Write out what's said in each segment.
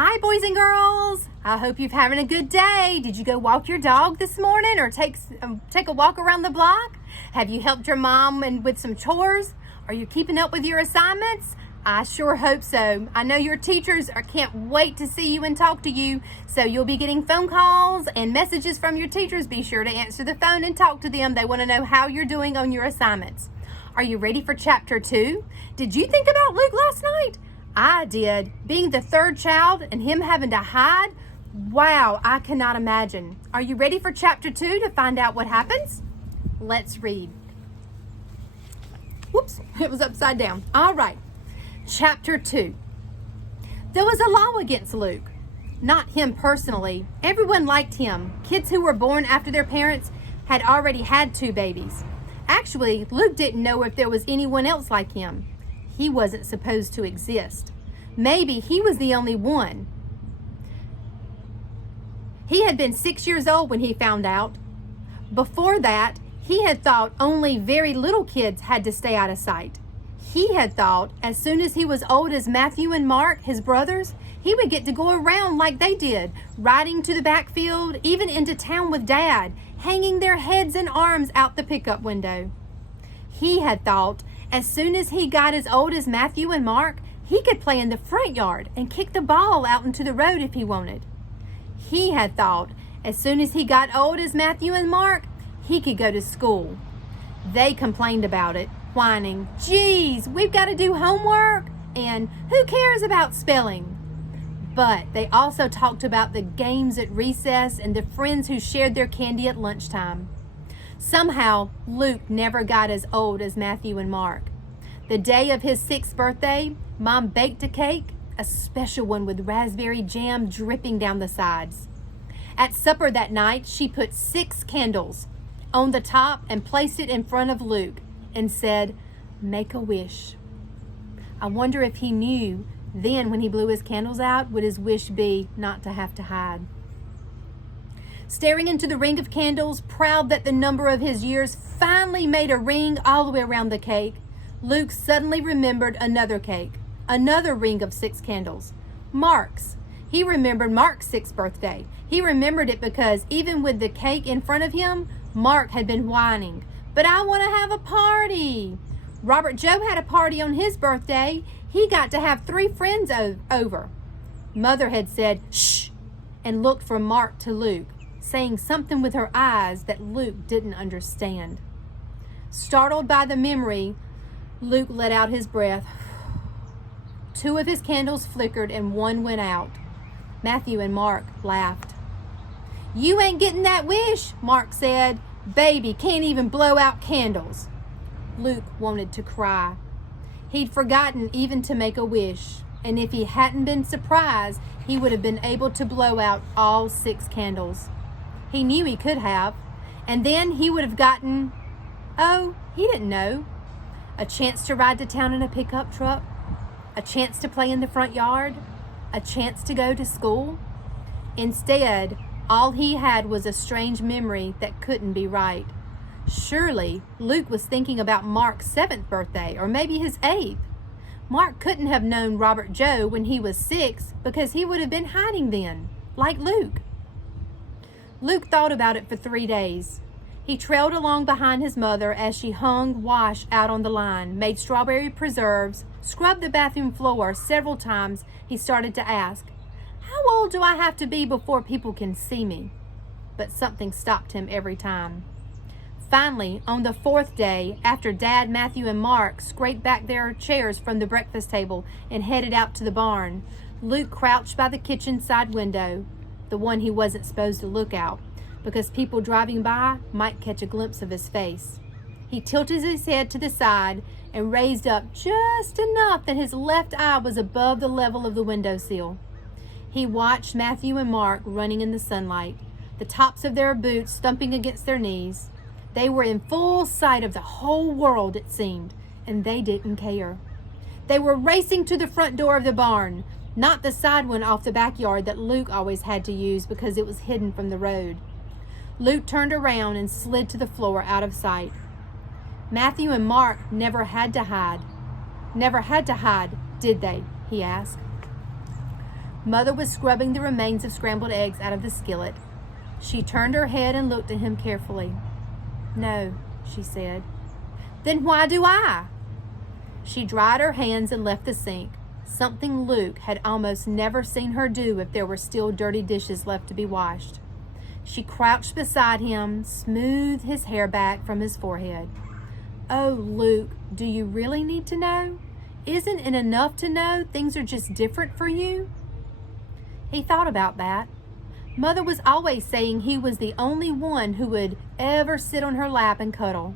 Hi, boys and girls. I hope you're having a good day. Did you go walk your dog this morning or take a walk around the block? Have you helped your mom with some chores? Are you keeping up with your assignments? I sure hope so. I know your teachers can't wait to see you and talk to you, so you'll be getting phone calls and messages from your teachers. Be sure to answer the phone and talk to them. They want to know how you're doing on your assignments. Are you ready for chapter 2? Did you think about Luke last night? I did. Being the third child and him having to hide? Wow, I cannot imagine. Are you ready for chapter 2 to find out what happens? Let's read. Whoops, it was upside down. All right, chapter 2. There was a law against Luke. Not him personally. Everyone liked him. Kids who were born after their parents had already had 2 babies. Actually, Luke didn't know if there was anyone else like him. He wasn't supposed to exist. Maybe he was the only one. He had been 6 years old when he found out. Before that, he had thought only very little kids had to stay out of sight. He had thought as soon as he was old as Matthew and Mark, his brothers, he would get to go around like they did, riding to the backfield, even into town with Dad, hanging their heads and arms out the pickup window. He had thought as soon as he got as old as Matthew and Mark, he could play in the front yard and kick the ball out into the road if he wanted. He had thought as soon as he got old as Matthew and Mark, he could go to school. They complained about it, whining, "Geez, we've got to do homework," and "Who cares about spelling?" But they also talked about the games at recess and the friends who shared their candy at lunchtime. Somehow, Luke never got as old as Matthew and Mark. The day of his 6th birthday, Mom baked a cake, a special one with raspberry jam dripping down the sides. At supper that night, she put 6 candles on the top and placed it in front of Luke and said, "Make a wish." I wonder if he knew then when he blew his candles out, would his wish be not to have to hide? Staring into the ring of candles, proud that the number of his years finally made a ring all the way around the cake, Luke suddenly remembered another cake, another ring of 6 candles. Mark's. He remembered Mark's 6th birthday. He remembered it because even with the cake in front of him, Mark had been whining, "But I want to have a party." Robert Joe had a party on his birthday. He got to have 3 friends over. Mother had said, "Shh," and looked from Mark to Luke, saying something with her eyes that Luke didn't understand. Startled by the memory, Luke let out his breath. 2 of his candles flickered and 1 went out. Matthew and Mark laughed. "You ain't getting that wish," Mark said. "Baby can't even blow out candles." Luke wanted to cry. He'd forgotten even to make a wish, and if he hadn't been surprised, he would have been able to blow out all 6 candles. He knew he could have, and then he would have gotten, he didn't know, a chance to ride to town in a pickup truck, a chance to play in the front yard, a chance to go to school. Instead, all he had was a strange memory that couldn't be right. Surely, Luke was thinking about Mark's 7th birthday, or maybe his 8th. Mark couldn't have known Robert Joe when he was 6 because he would have been hiding then, like Luke. Luke thought about it for 3 days. He trailed along behind his mother as she hung wash out on the line, made strawberry preserves, scrubbed the bathroom floor several times. He started to ask, "How old do I have to be before people can see me?" But something stopped him every time. Finally, on the 4th day, after Dad, Matthew, and Mark scraped back their chairs from the breakfast table and headed out to the barn, Luke crouched by the kitchen side window, the one he wasn't supposed to look out, because people driving by might catch a glimpse of his face. He tilted his head to the side and raised up just enough that his left eye was above the level of the windowsill. He watched Matthew and Mark running in the sunlight, the tops of their boots thumping against their knees. They were in full sight of the whole world, it seemed, and they didn't care. They were racing to the front door of the barn, not the side one off the backyard that Luke always had to use because it was hidden from the road. Luke turned around and slid to the floor out of sight. Matthew and Mark never had to hide. Never had to hide, did they? He asked. Mother was scrubbing the remains of scrambled eggs out of the skillet. She turned her head and looked at him carefully. "No," she said. "Then why do I?" She dried her hands and left the sink, something Luke had almost never seen her do if there were still dirty dishes left to be washed. She crouched beside him, smoothed his hair back from his forehead. "Oh, Luke, do you really need to know? Isn't it enough to know things are just different for you?" He thought about that. Mother was always saying he was the only one who would ever sit on her lap and cuddle.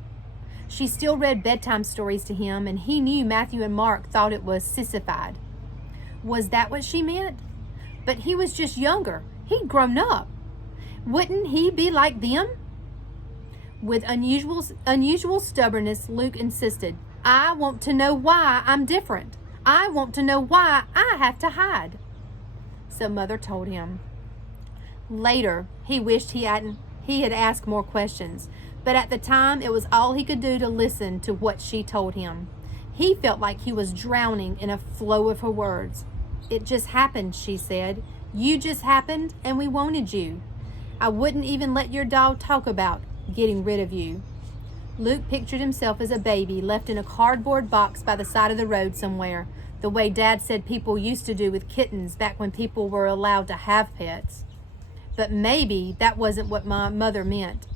She still read bedtime stories to him, and he knew Matthew and Mark thought it was sissified. Was that what she meant? But he was just younger. He'd grown up. Wouldn't he be like them? With unusual stubbornness, Luke insisted, "I want to know why I'm different. I want to know why I have to hide." So Mother told him. Later, he wished he had asked more questions, but at the time it was all he could do to listen to what she told him. He felt like he was drowning in a flow of her words. "It just happened," she said. "You just happened, and we wanted you. I wouldn't even let your dog talk about getting rid of you." Luke pictured himself as a baby left in a cardboard box by the side of the road somewhere, the way Dad said people used to do with kittens back when people were allowed to have pets. But maybe that wasn't what my mother meant.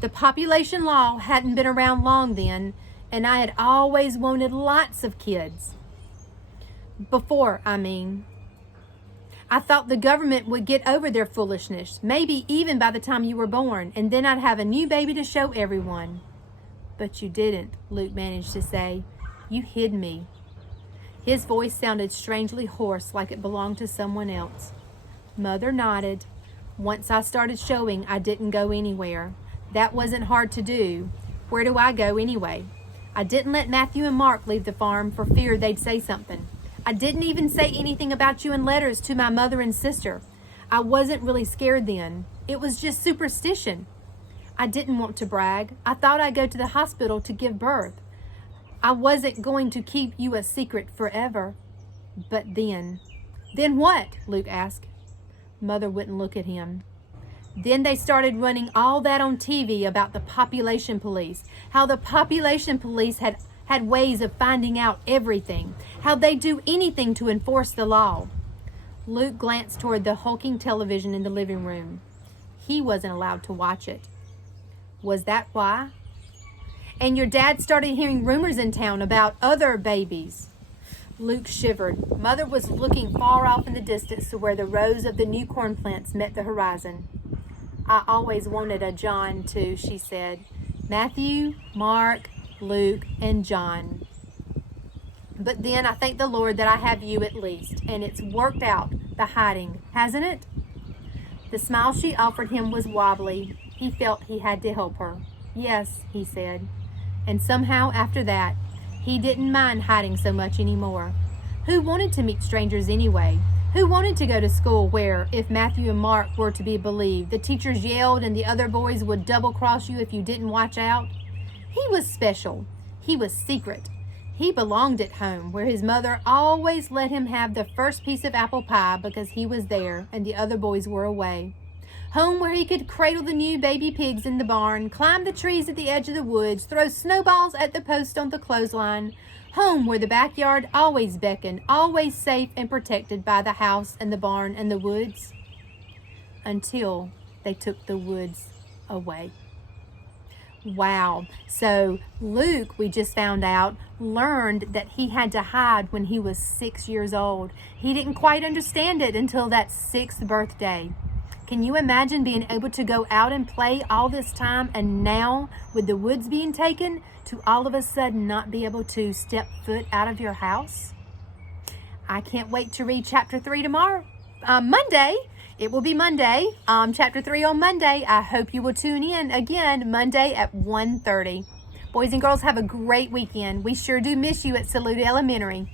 The population law hadn't been around long then, and I had always wanted lots of kids. Before, I mean. I thought the government would get over their foolishness, maybe even by the time you were born, and then I'd have a new baby to show everyone. "But you didn't," Luke managed to say. "You hid me." His voice sounded strangely hoarse, like it belonged to someone else. Mother nodded. "Once I started showing, I didn't go anywhere. That wasn't hard to do. Where do I go anyway? I didn't let Matthew and Mark leave the farm for fear they'd say something. I didn't even say anything about you in letters to my mother and sister. I wasn't really scared then. It was just superstition. I didn't want to brag. I thought I'd go to the hospital to give birth. I wasn't going to keep you a secret forever." "But then..." "Then what?" Luke asked. Mother wouldn't look at him. "Then they started running all that on TV about the population police, how the population police had ways of finding out everything, how they'd do anything to enforce the law." Luke glanced toward the hulking television in the living room. He wasn't allowed to watch it. "Was that why?" "And your dad started hearing rumors in town about other babies." Luke shivered. Mother was looking far off in the distance to where the rows of the new corn plants met the horizon. "I always wanted a John too," she said. "Matthew, Mark, Luke, and John. But then I thank the Lord that I have you at least, and it's worked out, the hiding, hasn't it?" The smile she offered him was wobbly. He felt he had to help her. "Yes," he said. And somehow after that, he didn't mind hiding so much anymore. Who wanted to meet strangers anyway? Who wanted to go to school where, if Matthew and Mark were to be believed, the teachers yelled and the other boys would double-cross you if you didn't watch out? He was special. He was secret. He belonged at home, where his mother always let him have the first piece of apple pie because he was there and the other boys were away. Home where he could cradle the new baby pigs in the barn, climb the trees at the edge of the woods, throw snowballs at the post on the clothesline. Home where the backyard always beckoned, always safe and protected by the house and the barn and the woods. Until they took the woods away. Wow. So Luke, we just found out, learned that he had to hide when he was 6 years old. He didn't quite understand it until that 6th birthday. Can you imagine being able to go out and play all this time, and now, with the woods being taken, to all of a sudden not be able to step foot out of your house? I can't wait to read chapter 3 tomorrow. Monday. It will be Monday. Chapter 3 on Monday. I hope you will tune in again Monday at 1:30. Boys and girls, have a great weekend. We sure do miss you at Saluda Elementary.